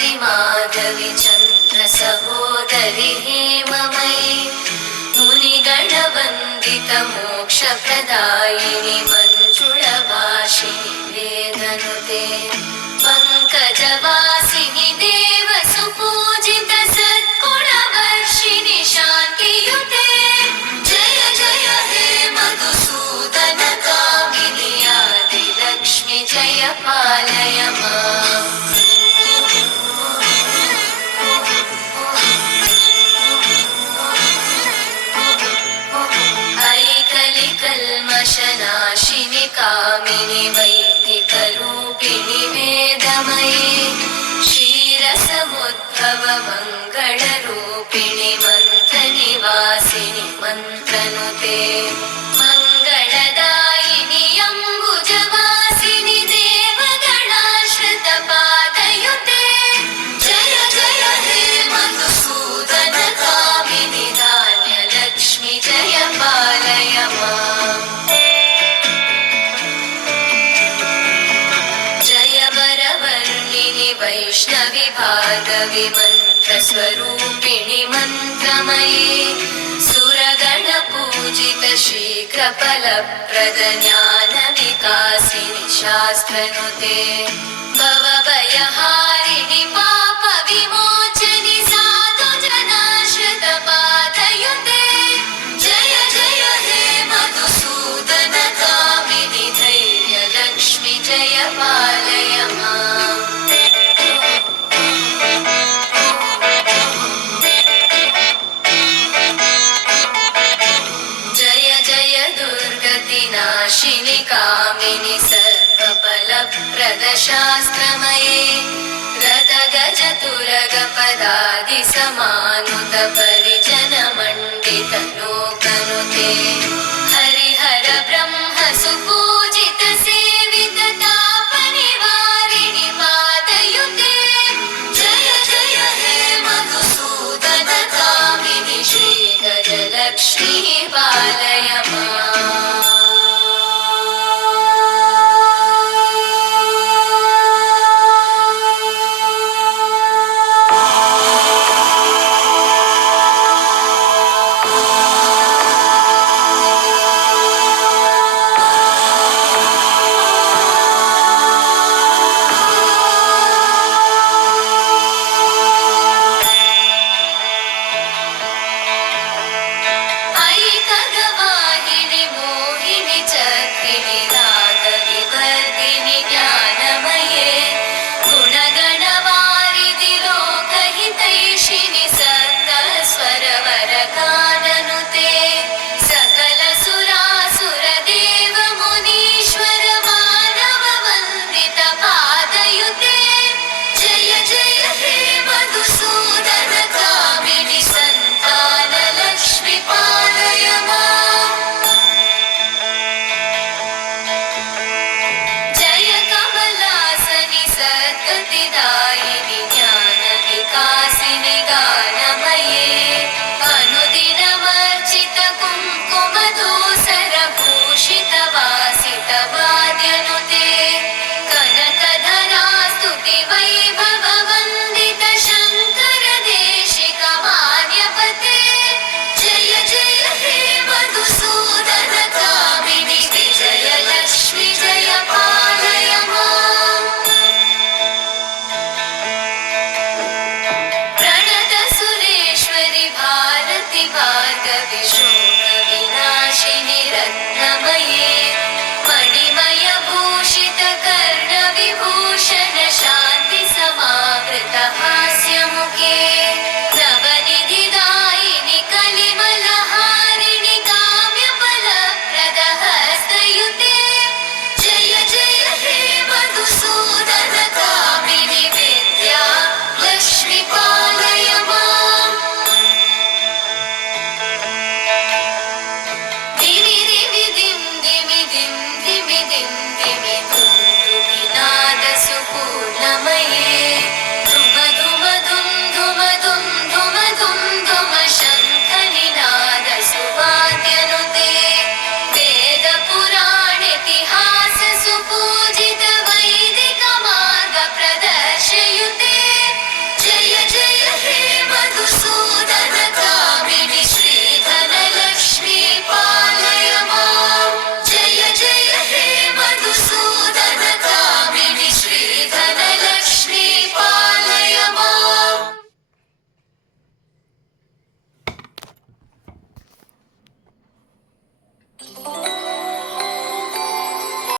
शाम्भवी माधवी चन्द्र सहोदरि हेममयी मुनिगणवन्दित मोक्षप्रदायिनि मञ्जुळभाषिणि वेदनुते पङ्कजवासिनि देवसुपूजित सद्गुणवर्षिणि शान्तियुते जय जय हे मधुसूदन कामिनि आदिलक्ष्मि जय पालय माम् कल्मषनाशिनि कामिनि वैदिकरूपिणि वेदमयी क्षीरसमुद्भव मङ्गलरूपिणि मन्त्रनिवासिनि मन्त्रनुते मङ्गलदायिनि अम्बुजवासिनि देवगणाश्रितपादयुते जय जय हे मधुसूदन कामिनि धान्यलक्ष्मि जय पालय माम् वैष्णवि भार्गवि मन्त्रस्वरूपिणि मन्त्रमयी सुरगणपूजित शीघ्रफलप्रद ज्ञानविकासिनि शास्त्रनुते भवभयहारिणि पापविमोचनि साधुजनाश्रितपादयुते जय जय हे मधुसूदन कामिनि धैर्यलक्ष्मि जय पालय माम् नाशिनि कामिनि सर्वफलप्रद शास्त्रमये रतगजतुरगपदादि समानुत परिजन मण्डित लोकनुते हरिहर ब्रह्म सुपू